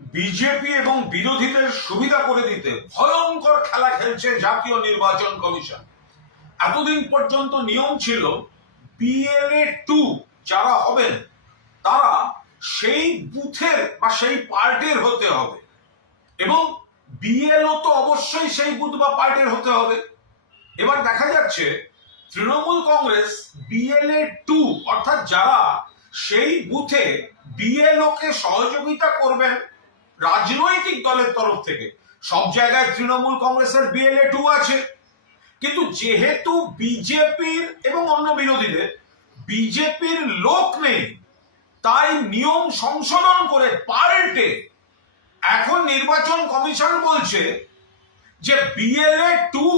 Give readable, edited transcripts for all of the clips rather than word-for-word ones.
BJP এবং বিরোধীদের সুবিধা করে দিতে ভয়ঙ্কর খেলা খেলছে জাতীয় নির্বাচন কমিশন। এতদিন পর্যন্ত নিয়ম ছিল বিএলএ 2 যারা হবেন তারা সেই বুথের বা সেই পার্টির হতে হবে, এবং বিএলও তো অবশ্যই সেই বুথ বা পার্টির হতে হবে। এবার দেখা যাচ্ছে তৃণমূল কংগ্রেস বিএলএ 2 অর্থাৎ যারা সেই বুথে বিএলও কে সহযোগিতা করবেন রাজনৈতিক দলের তরফ থেকে, সব জায়গায় তৃণমূল কংগ্রেসের বিএলএ 2 আছে, কিন্তু যেহেতু বিজেপির এবং অন্য বিরোধীদের বিজেপির লোক নেই, তাই নিয়ম সংশোধন করে পাল্টে এখন নির্বাচন কমিশন বলছে যে বিএলএ 2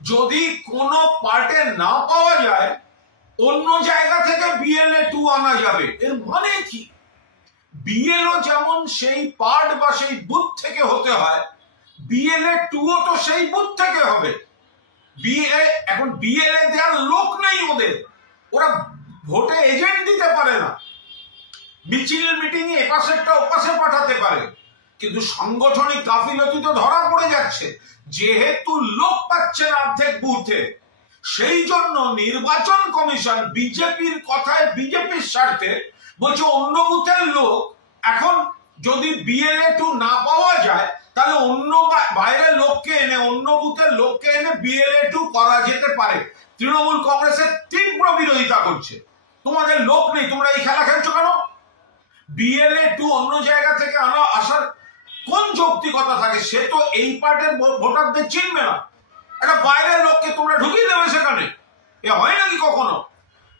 যদি কোনো পার্টে না পাওয়া যায় অন্য জায়গা থেকে বিএলএ 2 আনা যাবে। এর মানে কি? বিএলও যেমন সেই পার্ট বা সেই বুথ থেকে হতে হয়, বিএলএ 2ও তো সেই বুথ থেকে হবে। এখন বিএলএ দেওয়ার লোক নেই ওদের, ওরা ভোটে এজেন্ট দিতে পারে না, মিছিল মিটিং এ এপাশেরটা ওপাশে পাঠাতে পারে, কিন্তু সাংগঠনিক গাফিলতি তো ধরা পড়ে যাচ্ছে। যেহেতু লোক পাচ্ছেন অর্ধেক বুথে, সেই জন্য নির্বাচন কমিশন বিজেপির কথায় বিজেপির স্বার্থে বলছে অন্য বুথের লোক, এখন যদি বিএলএ 2 না পাওয়া যায় তাহলে অন্য বাইরের লোককে এনে, অন্য বুথের লোককে এনে বিএলএ 2 করা যেতে পারে। তৃণমূল কংগ্রেসের তীব্র বিরোধিতা করছে, তোমাদের লোক নেই, তোমরা এই খেলা খেলছো কেন? বিএলএ 2 অন্য জায়গা থেকে আসার কোন যৌক্তিকতা থাকে? সে তো এই পার্টির ভোটারদের চিনবে না, একটা বাইরের লোককে তোমরা ঢুকিয়ে দেবে সেখানে। এ হয় নাকি কখনো?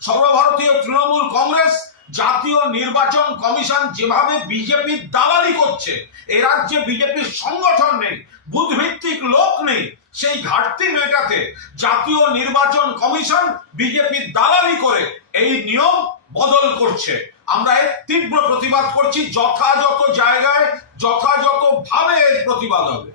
সর্বভারতীয় তৃণমূল কংগ্রেস, জাতীয় নির্বাচন কমিশন যেভাবে বিজেপির দালালি করছে, এই রাজ্যে বিজেপির সংগঠন নেই, বুথ ভিত্তিক লোক নেই, সেই ঘাটতি মেটাতে জাতীয় নির্বাচন কমিশন বিজেপির দালালি করে এই নিয়ম বদল করছে। আমরা এর তীব্র প্রতিবাদ করছি, যথাযথ জায়গায় যথাযথভাবে এর প্রতিবাদ হবে।